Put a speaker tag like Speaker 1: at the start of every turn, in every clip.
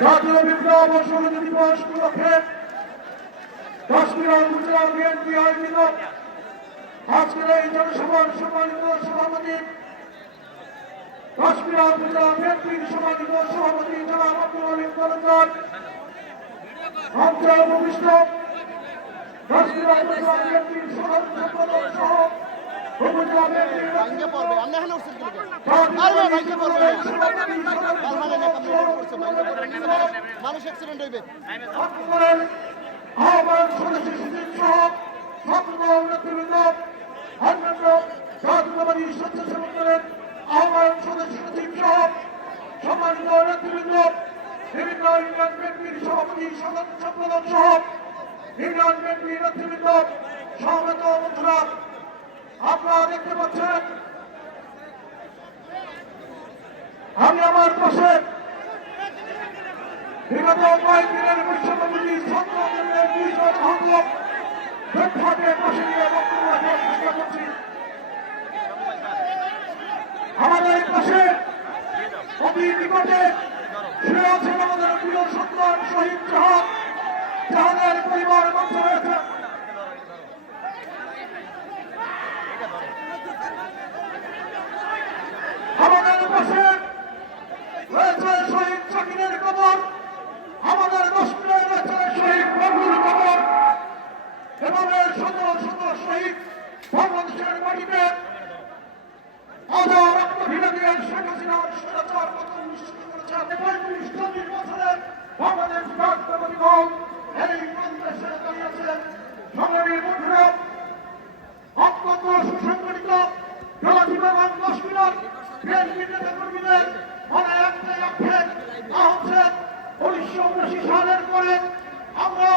Speaker 1: জাতীয় বিপ্লব সংহতি দিবস উপলক্ষে কাশ্মীর উপজেলা বিএনপি আয়োজিত আজকের এই জনসভার সম্মানিত সভাপতি কাশ্মীর উপজেলা বিএনপির সম্মানিত সভাপতি জনাব আব্দুল আলিম কলকার অঞ্চল ভূমিষ্ঠ কাশ্মীর উপজেলা বিএনপির সাধারণ সম্পাদক সহ
Speaker 2: ভাঙ্গে পড়বে আপনি এখানে?
Speaker 1: জাতীয়
Speaker 2: আরে ভাঙ্গে পড়বে মানে মানুষ অ্যাক্সিডেন্ট হইবে
Speaker 1: আহ্বায়ক সদস্য সহ ছাত্রদল নেতৃবৃন্দ অন্যান্য জাতীয়বাদী স্বেচ্ছাসেবক দলের আহ্বায়ক সদস্য সচিব সহ সম্মানিত নেতৃবৃন্দ বিভিন্ন ইউনিয়ন বিএনপির সভাপতি সাধারণ সম্পাদক সহ ইউনিয়ন বিএনপির নেতৃবৃন্দ সমবেত বন্ধুরা আপনারা দেখতে পাচ্ছেন? আমি আমার পাশে বিগত কয়েকদিনের বৈষম্যবিধি ছাত্র দুইজন আহত পাশে নিয়ে বক্তব্য রাখার আমাদের পাশে অতি নিকটে শুয়ে আছেন আমাদের বিএনপি নেতা মনে উনিশশো উনআশি সালের পরে আমরা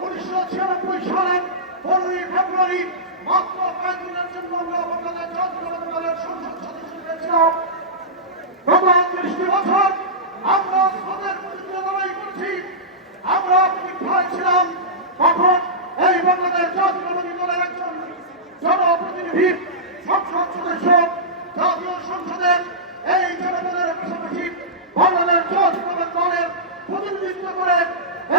Speaker 1: উনিশশো ছিয়ানব্বই সালের পনেরোই ফেব্রুয়ারি মাত্র কয়েকদিনের জন্য আমরা বাংলাদেশ দলের সংসদ সদস্য পেয়েছিলাম গত ত্রিশটি বছর আমরা তাদের বিরুদ্ধে লড়াই করছি আমরা পরীক্ষায় ছিলাম কখন এই বাংলাদেশ জাতীয়তাবাদী দলের একজন জনপ্রতিনিধি সংসদ সদস্য জাতীয় সংসদের এই জনপদের পাশাপাশি বাংলাদেশ জাতীয়তাবাদী দলের প্রতিনিধিত্ব করে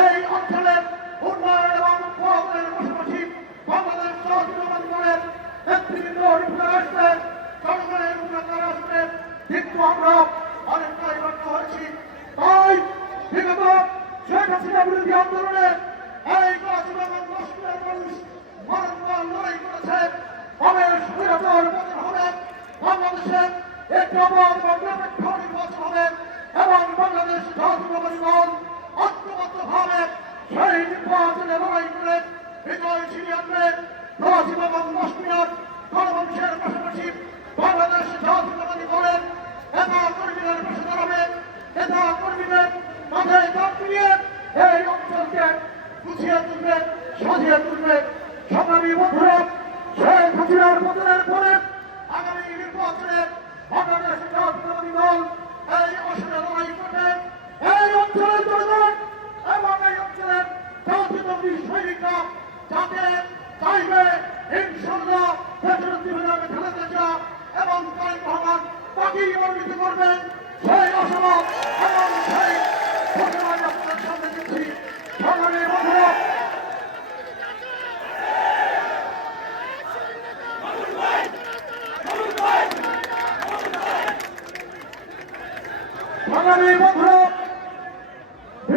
Speaker 1: এই অঞ্চলের উন্নয়ন এবং উন্নয়নের পাশাপাশি বাংলাদেশ জাতীয়তাবাদী দলের উপরে আসবে কিন্তু আমরা অনেকটাই ব্যর্থ হয়েছি। তাই বিগত শেখ এই কাশ্মীর কাশ্মীরের মানুষ মানবতার লড়াই করেছে। হবে স্বৈরাচার পতন হবে, বাংলাদেশে একটি অবাধ এবং নিরপেক্ষ নির্বাচন হবে এবং বাংলাদেশ জাতীয়তাবাদী দল ঐক্যবদ্ধভাবে সেই নির্বাচনে লড়াই করে বিজয় ছিনিয়ে আনবে নওয়াজিব এবং কাশ্মীর গণবংশের পাশাপাশি বাংলাদেশ জাতীয়তাবাদী দলের নেতা কর্মীদের পাশে দাঁড়াবে নেতা কর্মীদের মাঝে কাপ মিলিয়ে এই অঞ্চলকে গুছিয়ে তুলবে সাজিয়ে তুলবে সংগ্রামী বন্ধুরা শেখ হাসিনার পতনের পরে আগামী নির্বাচনে বাংলাদেশ দল এই আসনে লড়াই করবে। এই অঞ্চলের জনগণ এবং এই অঞ্চলের জাতীয়তাবাদী সৈনিকরা যাতে চাইবে এবং তারেক রহমান তাকে মনোনীত করবেন। সেই আশাবাদ এবং সেই ঘটনায় আপনাদের সামনে দিচ্ছি সংগ্রামী বন্ধুরা সংগ্রামী বন্ধুরা বিগত পাঁচই আগস্ট শেখ হাসিনার পতনের পরে আপনারা দায়িত্ব স্বীকার পরিচয় দিয়েছেন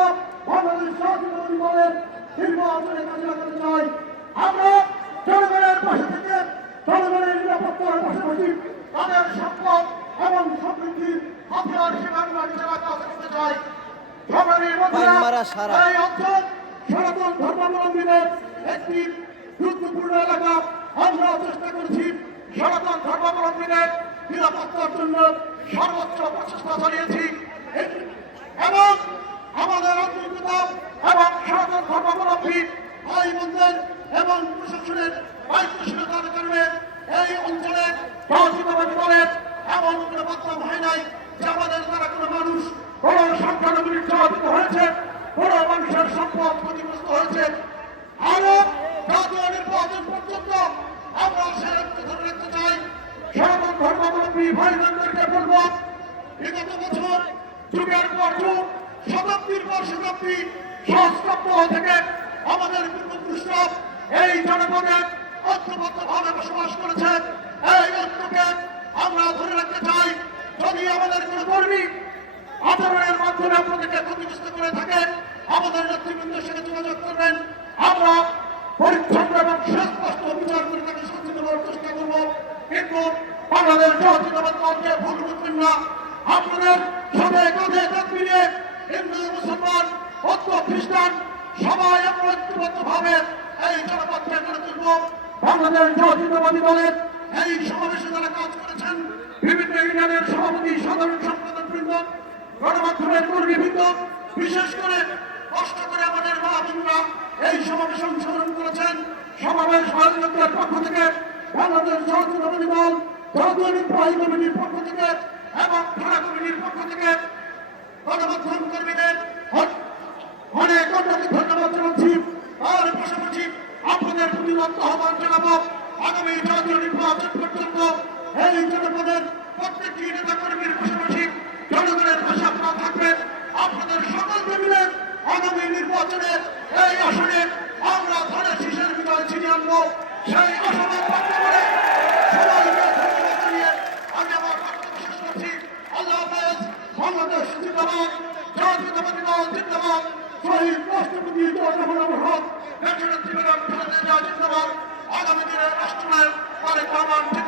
Speaker 1: দলের নির্বাচনে কাজে লাগাতে চাই। আমরা জনগণের পাশে থেকে জনগণের নিরাপত্তার পাশাপাশি তাদের সম্পদ এবং সমৃদ্ধির হাতিয়ার নিজেরা কাজ করতে চাই। এই অঞ্চল সনাতন ধর্মাবলম্বীদের একটি গুরুত্বপূর্ণ এলাকা। আমরা চেষ্টা করছি সনাতন ধর্মাবলম্বীদের নিরাপত্তার জন্য সর্বোচ্চ প্রচেষ্টা চালিয়েছি এবং আমাদের অন্তর্গত এবং সনাতন ধর্মাবলম্বী ভাই বোনদের এবং প্রশাসনের দায়িত্বশীলতার কারণে এই অঞ্চলে সহযোগিতাবাদী দলের এমন কোনো বদনাম হয় নাই যে আমাদের দ্বারা কোনো মানুষ কোন সংখ্যালঘু নির্যাতিত হয়েছে কোন মানুষের সম্পদ ক্ষতিগ্রস্ত হয়েছে আরও জাতীয় নির্বাচন পর্যন্ত আমরা সে লক্ষ্য ধরে রাখতে চাই সনাতন ধর্মাবলম্বী ভাই বলব বিগত শতাব্দীর পর শতাব্দী আমাদের পূর্বপুরুষরা বসবাস করেছেন। এই ধরে রাখতে চাই। যদি আমাদের কোনো কর্মী আচরণের মাধ্যমে আপনাদেরকে ক্ষতিগ্রস্ত করে থাকে, আমাদের নেতৃবৃন্দের সাথে যোগাযোগ করবেন। আমরা পরিচ্ছন্ন এবং সুস্পষ্ট বিচার করে তাকে করব। কিন্তু বাংলাদেশ সহযোগিতাবাদ দলকে ভুল বুঝবেন না। আপনাদের সাথে কাঁধে কাঁধ মিলিয়ে হিন্দু, মুসলমান, বৌদ্ধ, খ্রিস্টান সবাই আমরা ঐক্যবদ্ধভাবে এই জনপদকে গড়ে তুলব। বাংলাদেশ সহযোগিতাবাদী দলের এই সমাবেশে যারা কাজ করেছেন, বিভিন্ন ইউনিয়নের সভাপতি, সাধারণ সম্পাদক বৃন্দ, গণমাধ্যমের কর্মীবৃন্দ বিশেষ করে কষ্ট করে আমাদের মা বোনরা এই সমাবেশে অংশগ্রহণ করেছেন। সমাবেশ আয়োজকদের পক্ষ থেকে বাংলাদেশ সহযোগিতাবাদী দল জাতীয় নির্বাহী কমিটির এবং থানা কমিটির পক্ষ থেকে কর্মীদের অনেক ধন্যবাদ জানাচ্ছি। আপনাদের আহ্বান জানাব। আগামী জাতীয় নির্বাচন পর্যন্ত এই জনপদের প্রত্যেকটি নেতা কর্মীর পাশাপাশি জনগণের আপনারা থাকবেন আপনাদের সকলকে মিলে আগামী নির্বাচনে এই আসনে আমরা ধানের শীষের বিজয় ছিনিয়ে সেই আশাবাদ one, two.